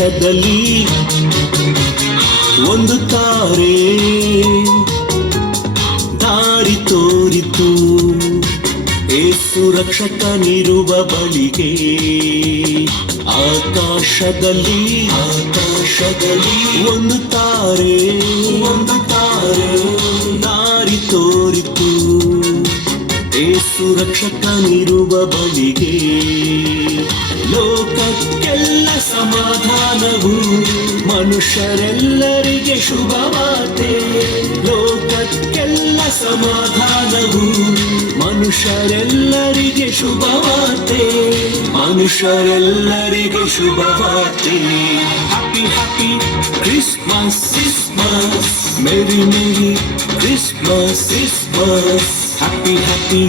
ಆಕಾಶದಲ್ಲಿ ಒಂದು ತಾರೆ ದಾರಿ ತೋರಿತು ಏಸು ರಕ್ಷಕನಿರುವ ಬಳಿಗೆ. ಆಕಾಶದಲ್ಲಿ ಒಂದು ತಾರೆ ದಾರಿ ತೋರಿತು ಏಸು ರಕ್ಷಕನಿರುವ ಬಳಿಗೆ. ಲೋಕಕ್ಕೆಲ್ಲ ಸಮಾಧಾನವು ಮನುಷ್ಯರೆಲ್ಲರಿಗೆ ಶುಭವಾರ್ತೆ. ಲೋಕಕ್ಕೆಲ್ಲ ಸಮಾಧಾನವು ಮನುಷ್ಯರೆಲ್ಲರಿಗೆ ಶುಭವಾರ್ತೆ. ಮನುಷ್ಯರೆಲ್ಲರಿಗೆ ಶುಭವಾರ್ತೆ. Happy happy Christmas Christmas merry merry Christmas Christmas. Happy happy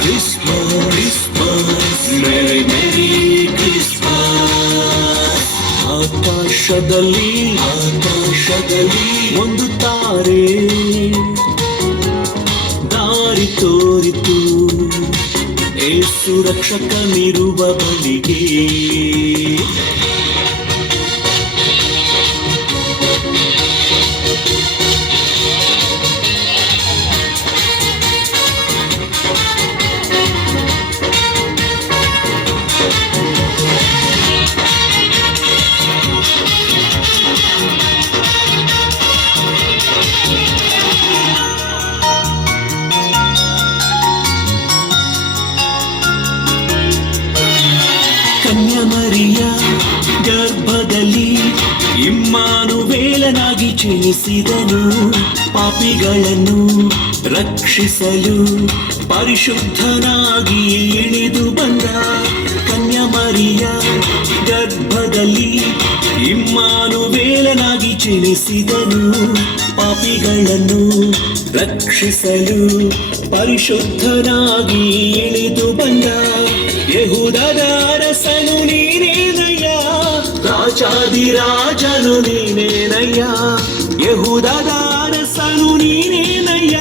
Christmas Christmas merry merry Christmas. ಆಕಾಶದಲ್ಲಿ ಒಂದು ತಾರೆ ದಾರಿ ತೋರಿತು ಏಸು ರಕ್ಷಕನಿರುವ ಬಳಿಗೆ. ಕನ್ಯಾಮರಿಯ ಗರ್ಭದಲ್ಲಿ ಇಮ್ಮಾನುವೇಲನಾಗಿ ಜನಿಸಿದನು. ಪಾಪಿಗಳನ್ನು ರಕ್ಷಿಸಲು ಪರಿಶುದ್ಧನಾಗಿ ಇಳಿದು ಬಂದ. ಕನ್ಯಾಮರಿಯ ಗರ್ಭದಲ್ಲಿ ಇಮ್ಮಾನುವೇಲನಾಗಿ ಜನಿಸಿದನು. ಪಾಪಿಗಳನ್ನು ರಕ್ಷಿಸಲು ಪರಿಶುದ್ಧನಾಗಿ ಇಳಿದು ಬಂದ. ಯೆಹೂದದ ಅರಸನು ನೀನೇನಯ್ಯ, ರಾಜಾದಿರಾಜನು ನೀನೇನಯ್ಯ. ಯೆಹೂದದ ಅರಸನು ನೀನೇನಯ್ಯ,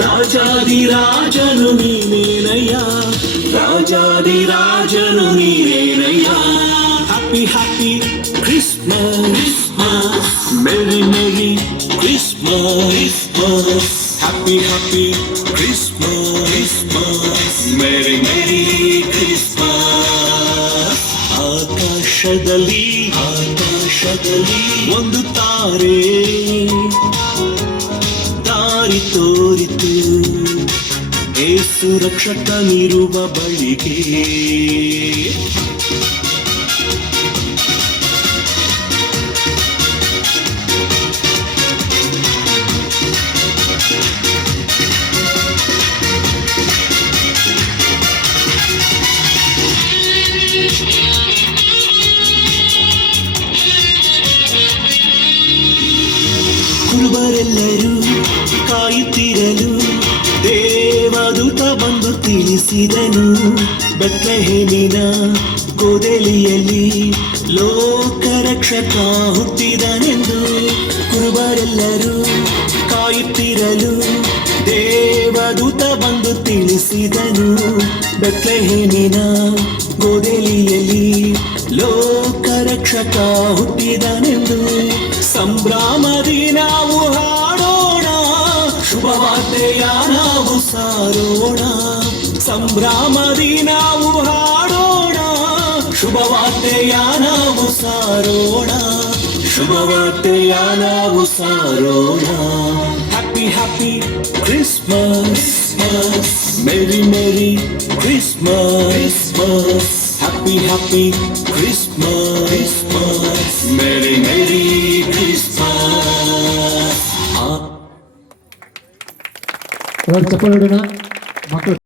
ರಾಜಾದಿರಾಜನು ನೀನೇನಯ್ಯ. ರಾಜಾದಿರಾಜನು ನೀನೇನಯ್ಯ. Happy happy Christmas merry merry Christmas. Happy happy Christmas merry merry Christmas. ಆಕಾಶದಲ್ಲಿ ಒಂದು ತಾರೆ ದಾರಿ ತೋರಿತು ಏಸು ರಕ್ಷಕನಿರುವ ಬಳಿಗೆ. ಕುರುಬರೆಲ್ಲರೂ ಕಾಯುತ್ತಿರಲು ದೇವದೂತ ಬಂದು ತಿಳಿಸಿದನು. ಬೆತ್ಲೆಹೇಮಿನ ಗೋದಲಿಯಲ್ಲಿ ಲೋಕರಕ್ಷಕ ಹುಟ್ಟಿದನೆಂದು. ಕುರುಬರೆಲ್ಲರೂ ಕಾಯುತ್ತಿರಲು ದೇವದೂತ ಬಂದು ತಿಳಿಸಿದನು. ಬೆತ್ಲೆಹೇಮಿನ ಗೋದಲಿಯಲ್ಲಿ ಲೋಕರಕ್ಷಕ ಹುಟ್ಟಿದನೆಂದು. ಸಂಭ್ರಮದಿ ನಾವು ಹಾಡೋಣ, ಶುಭವಾರ್ತೆಯ ನಾವು ಸಾರೋಣ. ಸಂಭ್ರಮದಿ ನಾವು ಹಾಡೋಣ, ಶುಭವಾರ್ತೆಯ ನಾವು ಸಾರೋಣ. ಶುಭವಾರ್ತೆಯ ನಾವು ಸಾರೋಣ. Happy happy Christmas merry merry Christmas. Happy happy Christmas merry merry Christmas. ಚಪ್ಪಲಿಡೋಣ ಮಕ್ಕಳು.